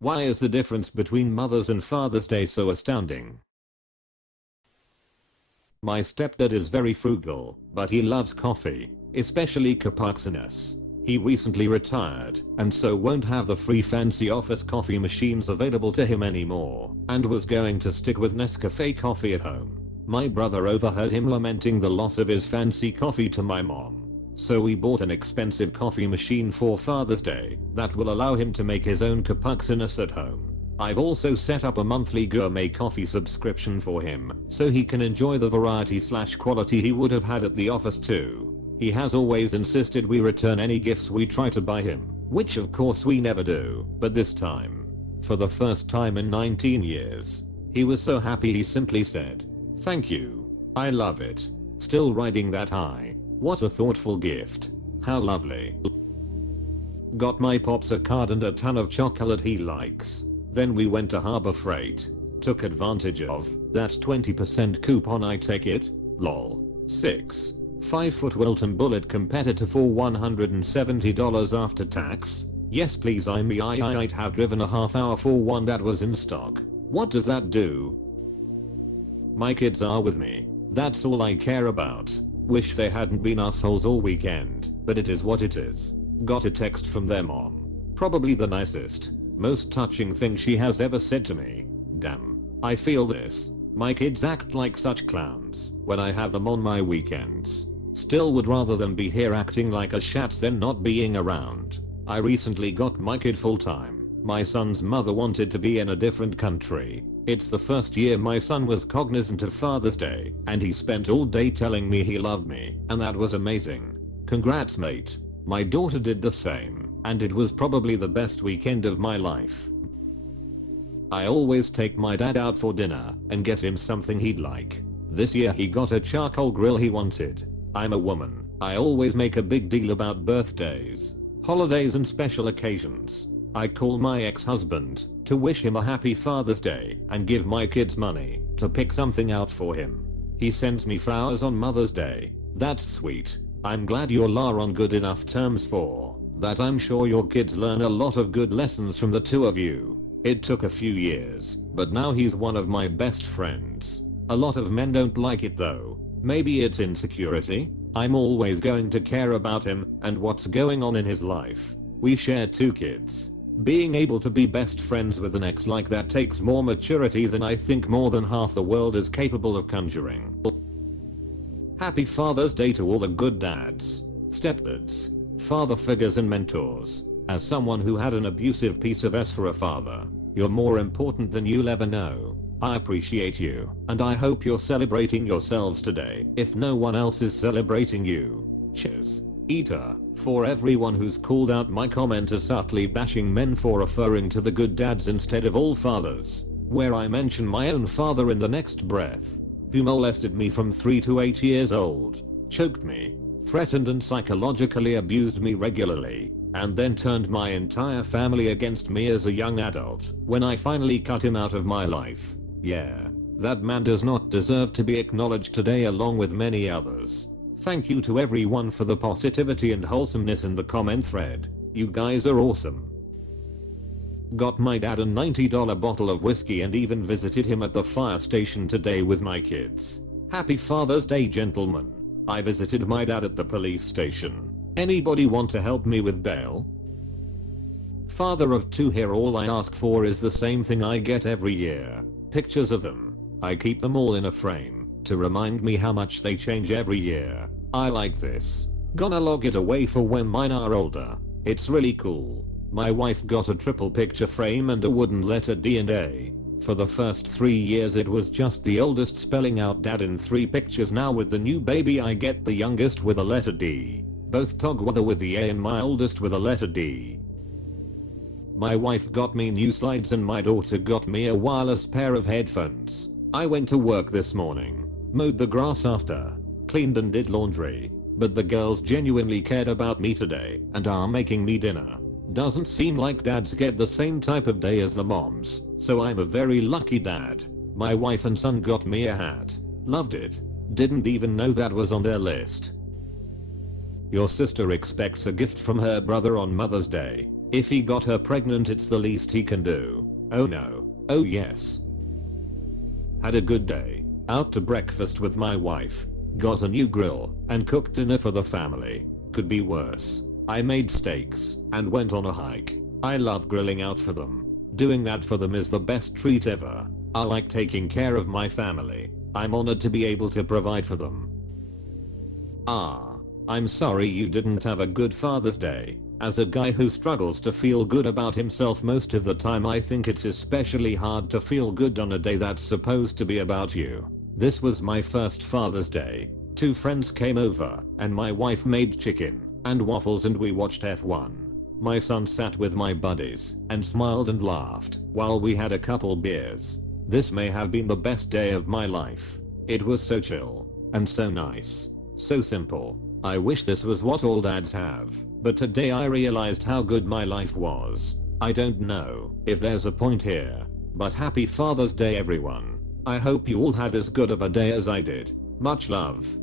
Why is the difference between Mother's and Father's Day so astounding? My stepdad is very frugal, but he loves coffee, especially cappuccinos. He recently retired and so won't have the free fancy office coffee machines available to him anymore and was going to stick with Nescafe coffee at home. My brother overheard him lamenting the loss of his fancy coffee to my mom. So we bought an expensive coffee machine for Father's Day that will allow him to make his own cappuccinos at home. I've also set up a monthly gourmet coffee subscription for him so he can enjoy the variety/quality he would have had at the office too. He has always insisted we return any gifts we try to buy him, which of course we never do, but this time, for the first time in 19 years, he was so happy he simply said, "Thank you. I love it." Still riding that high. What a thoughtful gift. How lovely. Got my pops a card and a ton of chocolate he likes. Then we went to Harbor Freight. Took advantage of that 20% coupon. I take it. Lol. 6. 5-foot Wilton Bullet competitor for $170 after tax. Yes please, I'd have driven a half hour for one that was in stock. What does that do? My kids are with me. That's all I care about. Wish they hadn't been assholes all weekend, but it is what it is. Got a text from their mom. Probably the nicest, most touching thing she has ever said to me. Damn. I feel this. My kids act like such clowns when I have them on my weekends. Still would rather them be here acting like a shat than not being around. I recently got my kid full time. My son's mother wanted to be in a different country. It's the first year my son was cognizant of Father's Day and he spent all day telling me he loved me, and that was amazing. Congrats mate. My daughter did the same and it was probably the best weekend of my life. I always take my dad out for dinner and get him something he'd like. This year he got a charcoal grill he wanted. I'm a woman. I always make a big deal about birthdays, holidays and special occasions. I call my ex-husband to wish him a happy Father's Day and give my kids money to pick something out for him. He sends me flowers on Mother's Day. That's sweet. I'm glad you're on good enough terms for that. I'm sure your kids learn a lot of good lessons from the two of you. It took a few years, but now he's one of my best friends. A lot of men don't like it though. Maybe it's insecurity. I'm always going to care about him and what's going on in his life. We share 2 kids. Being able to be best friends with an ex like that takes more maturity than I think more than half the world is capable of conjuring. Happy Father's Day to all the good dads, stepdads, father figures and mentors. As someone who had an abusive piece of S for a father, you're more important than you'll ever know. I appreciate you, and I hope you're celebrating yourselves today if no one else is celebrating you. Cheers. Eater. For everyone who's called out my comment as subtly bashing men for referring to the good dads instead of all fathers, where I mention my own father in the next breath, who molested me from 3 to 8 years old, choked me, threatened and psychologically abused me regularly, and then turned my entire family against me as a young adult when I finally cut him out of my life. Yeah, that man does not deserve to be acknowledged today along with many others. Thank you to everyone for the positivity and wholesomeness in the comment thread. You guys are awesome. Got my dad a $90 bottle of whiskey and even visited him at the fire station today with my kids. Happy Father's Day, gentlemen. I visited my dad at the police station. Anybody want to help me with bail? Father of 2 here. All I ask for is the same thing I get every year. Pictures of them. I keep them all in a frame to remind me how much they change every year. I like this. Gonna log it away for when mine are older. It's really cool. My wife got a triple picture frame and a wooden letter D and A. For the first 3 years it was just the oldest spelling out dad in 3 pictures. Now with the new baby I get the youngest with a letter D, both Togwother with the A and my oldest with a letter D. My wife got me new slides and my daughter got me a wireless pair of headphones. I went to work this morning, mowed the grass after, cleaned and did laundry, but the girls genuinely cared about me today and are making me dinner. Doesn't seem like dads get the same type of day as the moms, so I'm a very lucky dad. My wife and son got me a hat. Loved it. Didn't even know that was on their list. Your sister expects a gift from her brother on Mother's Day. If he got her pregnant, it's the least he can do. Oh no. Oh yes. Had a good day. Out to breakfast with my wife. Got a new grill and cooked dinner for the family. Could be worse. I made steaks and went on a hike. I love grilling out for them. Doing that for them is the best treat ever. I like taking care of my family. I'm honored to be able to provide for them. I'm sorry you didn't have a good Father's Day. As a guy who struggles to feel good about himself most of the time, I think it's especially hard to feel good on a day that's supposed to be about you. This was my first Father's Day. 2 friends came over and my wife made chicken and waffles and we watched F1. My son sat with my buddies and smiled and laughed while we had a couple beers. This may have been the best day of my life. It was so chill and so nice. So simple. I wish this was what all dads have, but today I realized how good my life was. I don't know if there's a point here, but happy Father's Day everyone. I hope you all had as good of a day as I did. Much love.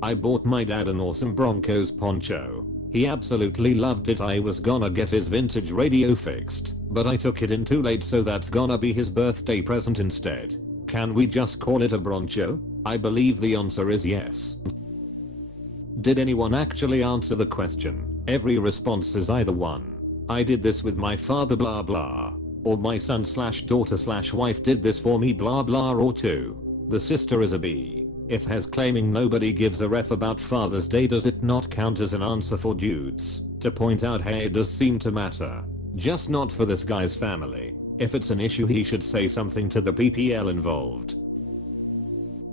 I bought my dad an awesome Broncos poncho. He absolutely loved it. I was gonna get his vintage radio fixed, but I took it in too late, so that's gonna be his birthday present instead. Can we just call it a broncho? I believe the answer is yes. Did anyone actually answer the question? Every response is either 1. I did this with my father blah blah, or my son / daughter / wife did this for me blah blah, or 2. The sister is a B. If has claiming nobody gives a ref about Father's Day, does it not count as an answer for dudes to point out hey, it does seem to matter, just not for this guy's family. If it's an issue, he should say something to the PPL involved.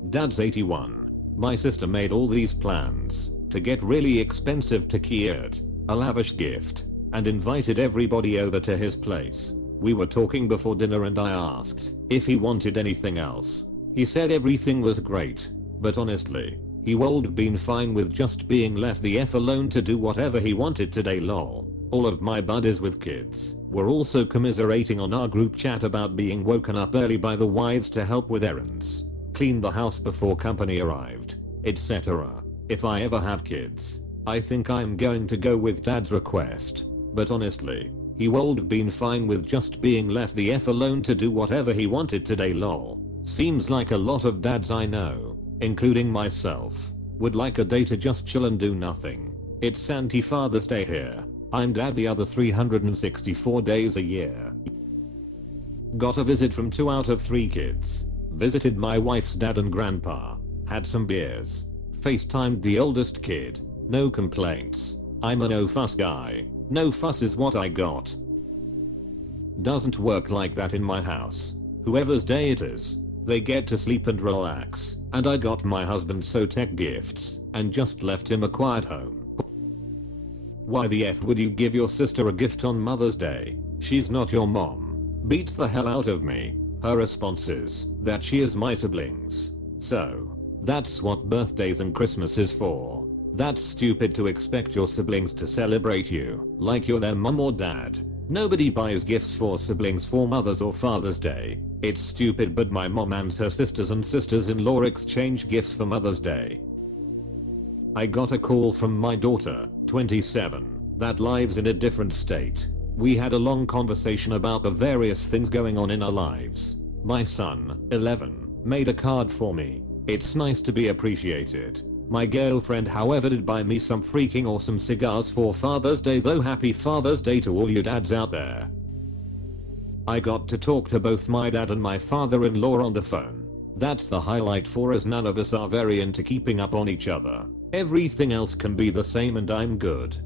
Dad's 81. My sister made all these plans to get really expensive tequila, a lavish gift, and invited everybody over to his place. We were talking before dinner and I asked if he wanted anything else. He said everything was great, but honestly, he would have been fine with just being left the F alone to do whatever he wanted today lol. All of my buddies with kids were also commiserating on our group chat about being woken up early by the wives to help with errands, clean the house before company arrived, etc. If I ever have kids, I think I'm going to go with dad's request, but honestly, he would have been fine with just being left the F alone to do whatever he wanted today lol. Seems like a lot of dads I know, including myself, would like a day to just chill and do nothing. It's anti-Father's Day here. I'm dad the other 364 days a year. Got a visit from 2 out of 3 kids. Visited my wife's dad and grandpa. Had some beers. FaceTimed the oldest kid. No complaints. I'm a no fuss guy. No fuss is what I got. Doesn't work like that in my house. Whoever's day it is, they get to sleep and relax, and I got my husband so tech gifts and just left him a quiet home. Why the F would you give your sister a gift on Mother's Day? She's not your mom. Beats the hell out of me. Her response is that she is my siblings. So, that's what birthdays and Christmas is for. That's stupid to expect your siblings to celebrate you like you're their mom or dad. Nobody buys gifts for siblings for Mother's or Father's Day. It's stupid, but my mom and her sisters and sisters-in-law exchange gifts for Mother's Day. I got a call from my daughter, 27, that lives in a different state. We had a long conversation about the various things going on in our lives. My son, 11, made a card for me. It's nice to be appreciated. My girlfriend, however, did buy me some freaking awesome cigars for Father's Day though. Happy Father's Day to all you dads out there. I got to talk to both my dad and my father-in-law on the phone. That's the highlight for us. None of us are very into keeping up on each other. Everything else can be the same and I'm good.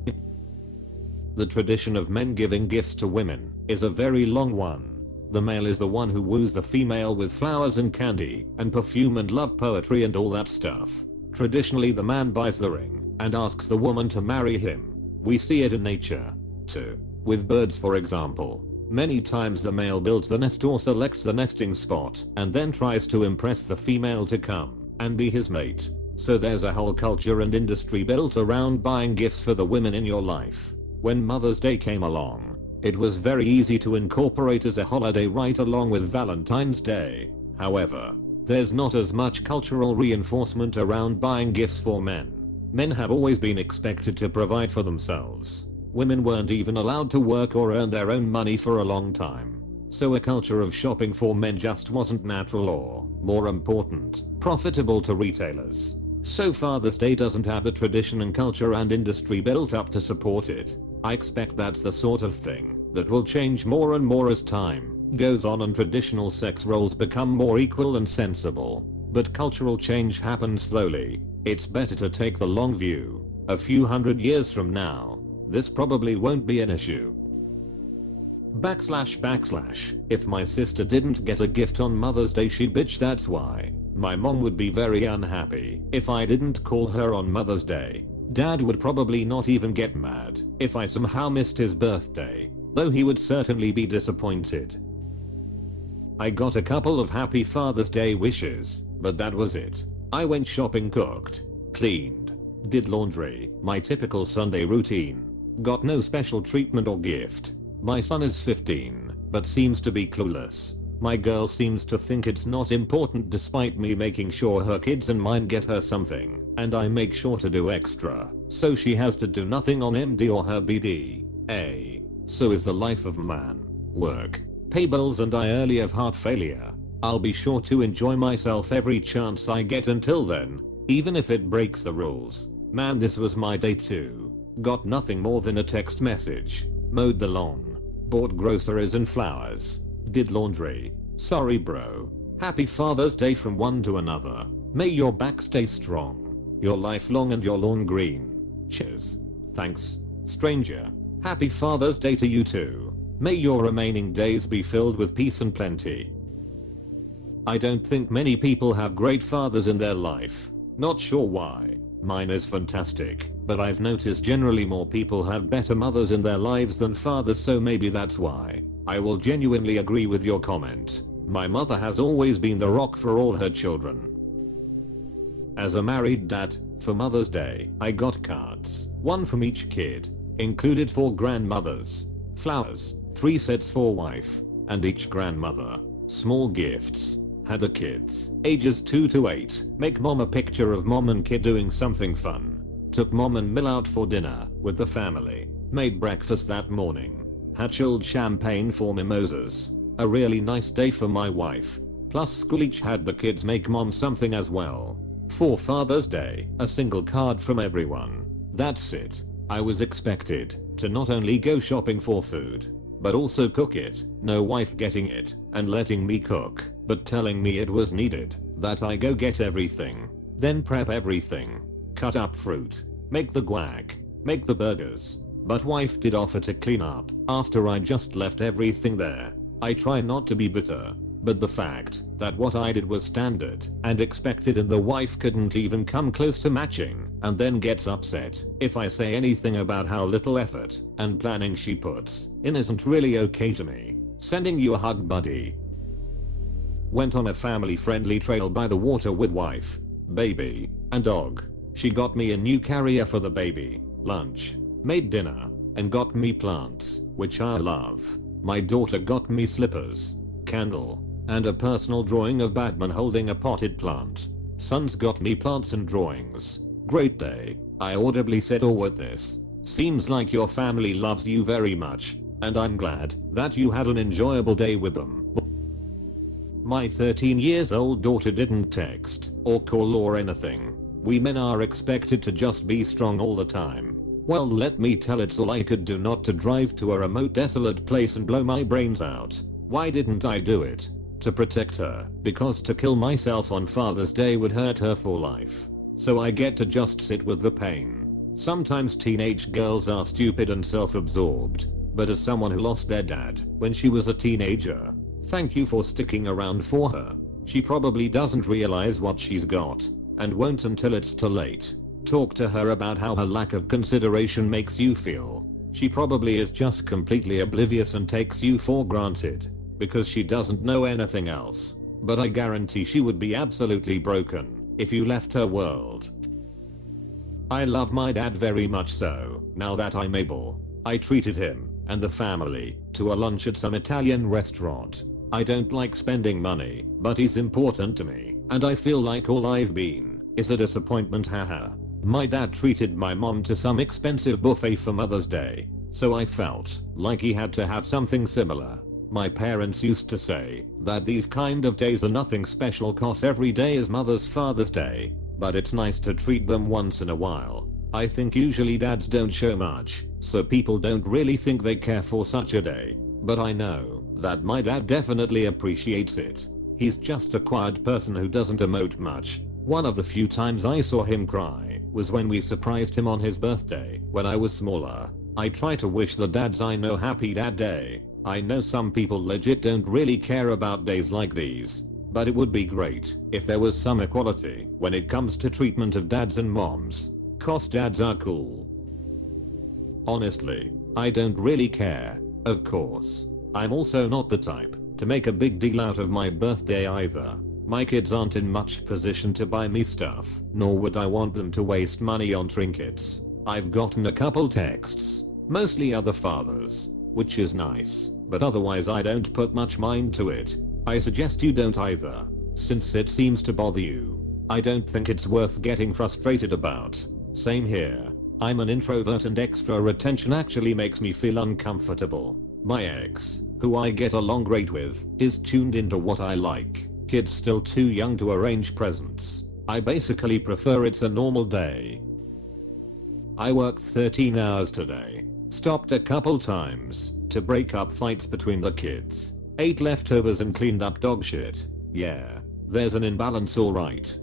The tradition of men giving gifts to women is a very long one. The male is the one who woos the female with flowers and candy and perfume and love poetry and all that stuff. Traditionally, the man buys the ring and asks the woman to marry him. We see it in nature, too. With birds, for example. Many times the male builds the nest or selects the nesting spot and then tries to impress the female to come and be his mate. So there's a whole culture and industry built around buying gifts for the women in your life. When Mother's Day came along, it was very easy to incorporate as a holiday right along with Valentine's Day. However, there's not as much cultural reinforcement around buying gifts for men. Men have always been expected to provide for themselves. Women weren't even allowed to work or earn their own money for a long time. So a culture of shopping for men just wasn't natural or, more important, profitable to retailers. So Father's Day doesn't have the tradition and culture and industry built up to support it. I expect that's the sort of thing that will change more and more as time goes on and traditional sex roles become more equal and sensible. But cultural change happens slowly. It's better to take the long view. A few hundred years from now, this probably won't be an issue. // If my sister didn't get a gift on Mother's Day, she bitch, that's why. My mom would be very unhappy if I didn't call her on Mother's Day. Dad would probably not even get mad if I somehow missed his birthday, though he would certainly be disappointed. I got a couple of happy Father's Day wishes, but that was it. I went shopping, cooked, cleaned, did laundry, my typical Sunday routine. Got no special treatment or gift. My son is 15, but seems to be clueless. My girl seems to think it's not important despite me making sure her kids and mine get her something, and I make sure to do extra, so she has to do nothing on MD or her BD. So is the life of man. Work, pay bills, and I early have heart failure. I'll be sure to enjoy myself every chance I get until then, even if it breaks the rules. Man, this was my day too. Got nothing more than a text message. Mowed the lawn. Bought groceries and flowers. Did laundry. Sorry bro. Happy Father's Day from one to another. May your back stay strong. Your life long and your lawn green. Cheers. Thanks, stranger. Happy Father's Day to you too. May your remaining days be filled with peace and plenty. I don't think many people have great fathers in their life. Not sure why. Mine is fantastic, but I've noticed generally more people have better mothers in their lives than fathers, so maybe that's why. I will genuinely agree with your comment. My mother has always been the rock for all her children. As a married dad, for Mother's Day, I got cards, one from each kid, included 4 grandmothers, flowers, 3 sets for wife, and each grandmother, small gifts. Had the kids, ages 2 to 8, make mom a picture of mom and kid doing something fun. Took mom and Mill out for dinner with the family. Made breakfast that morning. Had chilled champagne for mimosas. A really nice day for my wife. Plus school each had the kids make mom something as well. For Father's Day, a single card from everyone. That's it. I was expected to not only go shopping for food, but also cook it. No wife getting it and letting me cook, but telling me it was needed that I go get everything, then prep everything, cut up fruit, make the guac, make the burgers. But wife did offer to clean up after I just left everything there. I try not to be bitter, but the fact that what I did was standard and expected and the wife couldn't even come close to matching, and then gets upset if I say anything about how little effort and planning she puts in isn't really okay to me. Sending you a hug, buddy. Went on a family friendly trail by the water with wife, baby, and dog. She got me a new carrier for the baby, lunch, made dinner, and got me plants, which I love. My daughter got me slippers, candle, and a personal drawing of Batman holding a potted plant. Son's got me plants and drawings. Great day. I audibly said, oh, with this. Seems like your family loves you very much, and I'm glad that you had an enjoyable day with them. My 13 years old daughter didn't text or call or anything. We men are expected to just be strong all the time. Well, let me tell, it's all I could do not to drive to a remote desolate place and blow my brains out. Why didn't I do it? To protect her, because to kill myself on Father's Day would hurt her for life. So I get to just sit with the pain. Sometimes teenage girls are stupid and self-absorbed, but as someone who lost their dad when she was a teenager, thank you for sticking around for her. She probably doesn't realize what she's got, and won't until it's too late. Talk to her about how her lack of consideration makes you feel. She probably is just completely oblivious and takes you for granted, because she doesn't know anything else. But I guarantee she would be absolutely broken if you left her world. I love my dad very much, so now that I'm able, I treated him and the family to a lunch at some Italian restaurant. I don't like spending money, but he's important to me, and I feel like all I've been is a disappointment, haha. My dad treated my mom to some expensive buffet for Mother's Day. so I felt like he had to have something similar. My parents used to say that these kind of days are nothing special cause every day is Father's Day, but it's nice to treat them once in a while. I think usually dads don't show much, so people don't really think they care for such a day, but I know that my dad definitely appreciates it. He's just a quiet person who doesn't emote much. One of the few times I saw him cry was when we surprised him on his birthday when I was smaller. I try to wish the dads I know happy dad day. I know some people legit don't really care about days like these, but it would be great if there was some equality when it comes to treatment of dads and moms. Cause dads are cool. Honestly, I don't really care. Of course, I'm also not the type to make a big deal out of my birthday either. My kids aren't in much position to buy me stuff, nor would I want them to waste money on trinkets. I've gotten a couple texts, mostly other fathers, which is nice, but otherwise I don't put much mind to it. I suggest you don't either, since it seems to bother you. I don't think it's worth getting frustrated about. Same here. I'm an introvert and extra attention actually makes me feel uncomfortable. My ex, who I get along great with, is tuned into what I like. Kids still too young to arrange presents. I basically prefer it's a normal day. I worked 13 hours today. Stopped a couple times to break up fights between the kids. Ate leftovers and cleaned up dog shit. Yeah, there's an imbalance alright.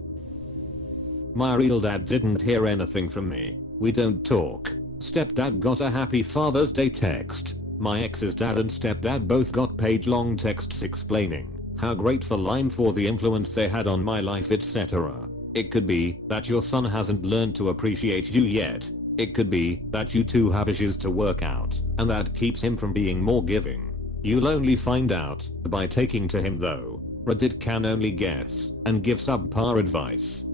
My real dad didn't hear anything from me. We don't talk. Stepdad got a happy Father's Day text. My ex's dad and stepdad both got page-long texts explaining how grateful I'm for the influence they had on my life, etc. It could be that your son hasn't learned to appreciate you yet. It could be that you two have issues to work out, and that keeps him from being more giving. You'll only find out by taking to him though. Reddit can only guess and give subpar advice.